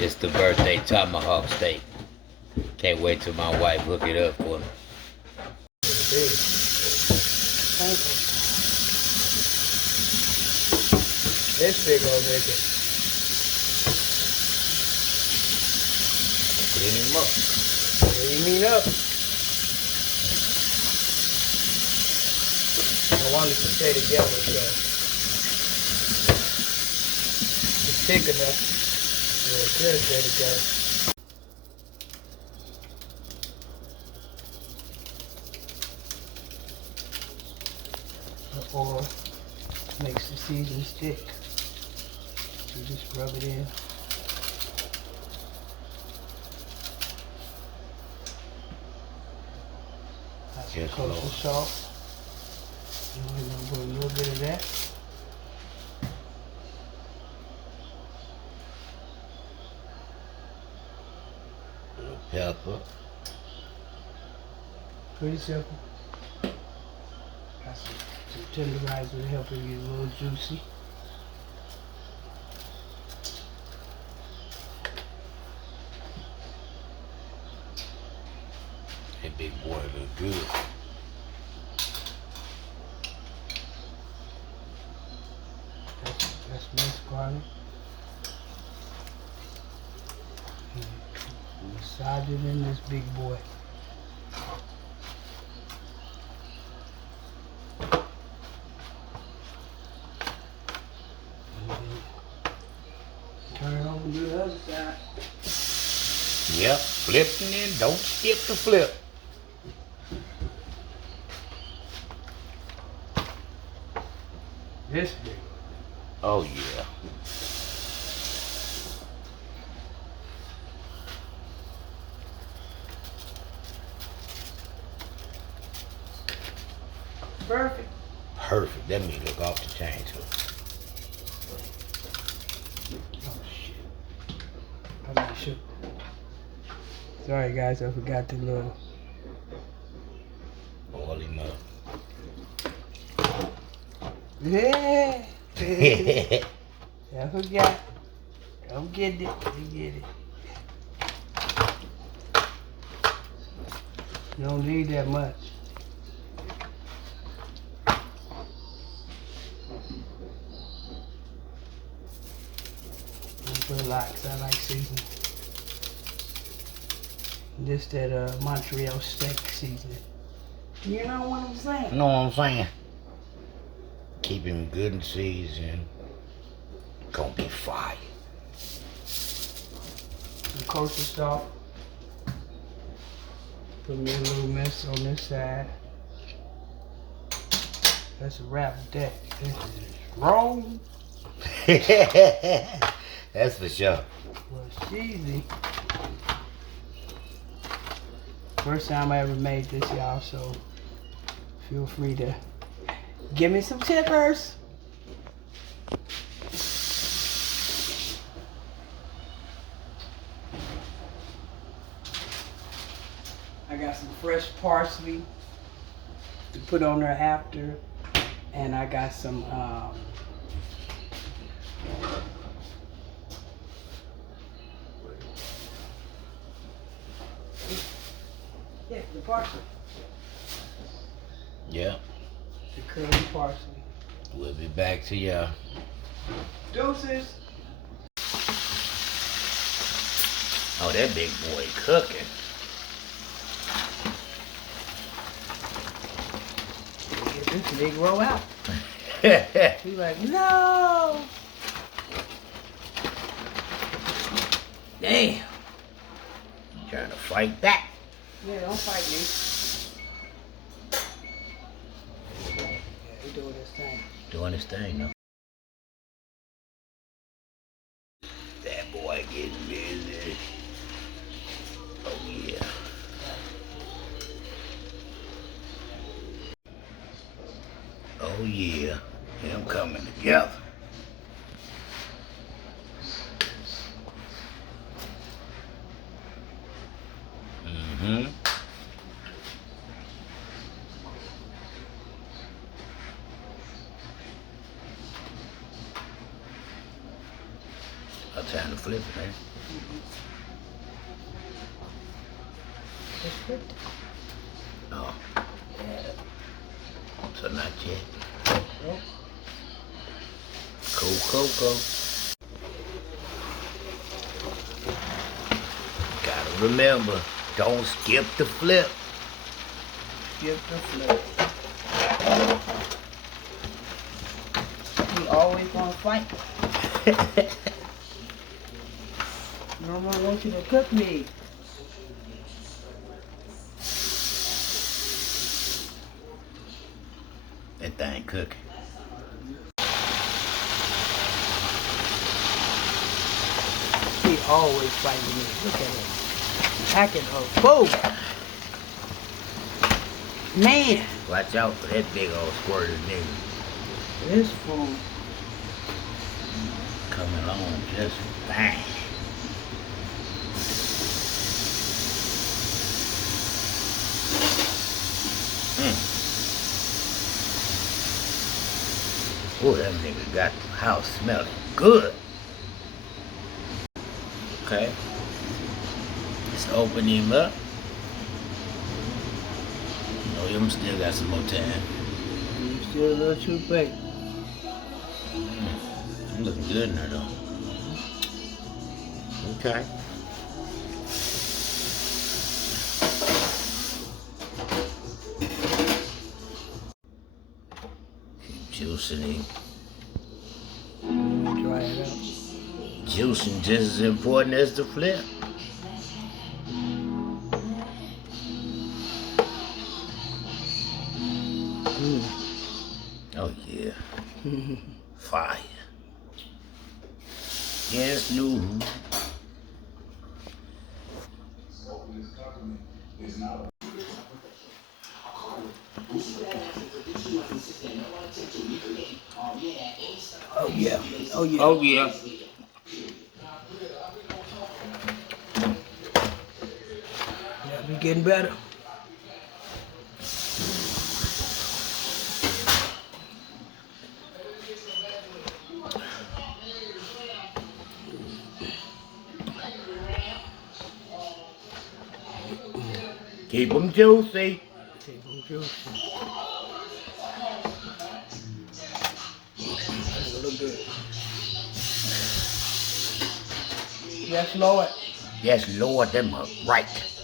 It's the birthday tomahawk steak. Can't wait till my wife hook it up for me. Big. Thank you. This big old nigga. Clean him up. Clean me up. I want it to stay together, so it's thick enough. Yeah, it should stay together. The oil makes the seasoning stick. So just rub it in. That's Yes, kosher Lord. salt. And we're gonna put a little bit of that. Little pepper. Pretty simple. Got some tenderizer to help it get a little juicy. That big boy look good. That's minced garlic. And massage it in this big boy. And then turn it over to the other side. Yep, flip and then don't skip the flip. This big. Oh yeah. Perfect. Perfect. That means look off the chain too. Oh shit. I really should. Sorry guys, I forgot the little. Oil him up. Yeah. I forgot. Don't get it. You get it. You don't need that much. Don't put a lot 'cause I like seasoning. This that Montreal steak seasoning. You know what I'm saying? You know what I'm saying? Keep him good and seasoned. Gonna be fire. Some kosher salt. Put me a little mess on this side. That's a wrap with that. This is wrong. That's for sure. Well, cheesy. First time I ever made this, y'all, so feel free to give me some tippers. I got some fresh parsley to put on there after, and I got some yeah, the parsley, Yep. the curly parsley. We'll be back to y'all. Deuces. Oh, that big boy cooking. Get this big roll out. Yeah. He's like, no. Damn. Trying to fight back. Yeah, don't fight me. Yeah, he doing his thing. Doing his thing, though. That boy getting busy. Oh, yeah. Oh, yeah. Them coming together. Mm-hmm. About time to flip it, man. Just flipped. Oh. So not yet. Nope. Cool Coco. Gotta remember, don't skip the flip. Skip the flip. He always gonna fight. Mama, I want you to cook me. That thing cooking. He always fighting me. Look at him. Packing her food. Man. Watch out for that big old squirter nigga. This fool. Coming on just fine. Oh, that nigga got the house smelling good. Okay. Let's open him up. No, him still got some more time. You still a little too big. I'm looking good now, though. Okay. Keep juicing him. Dry it up. Juicing just as important as the flip. Oh yeah. Fire. Yes, no. Oh yeah. Oh yeah. Oh yeah. Yeah, we getting better. Keep them juicy. Keep them juicy. That'll look good. Yes, Lord. Yes, Lord, them are right.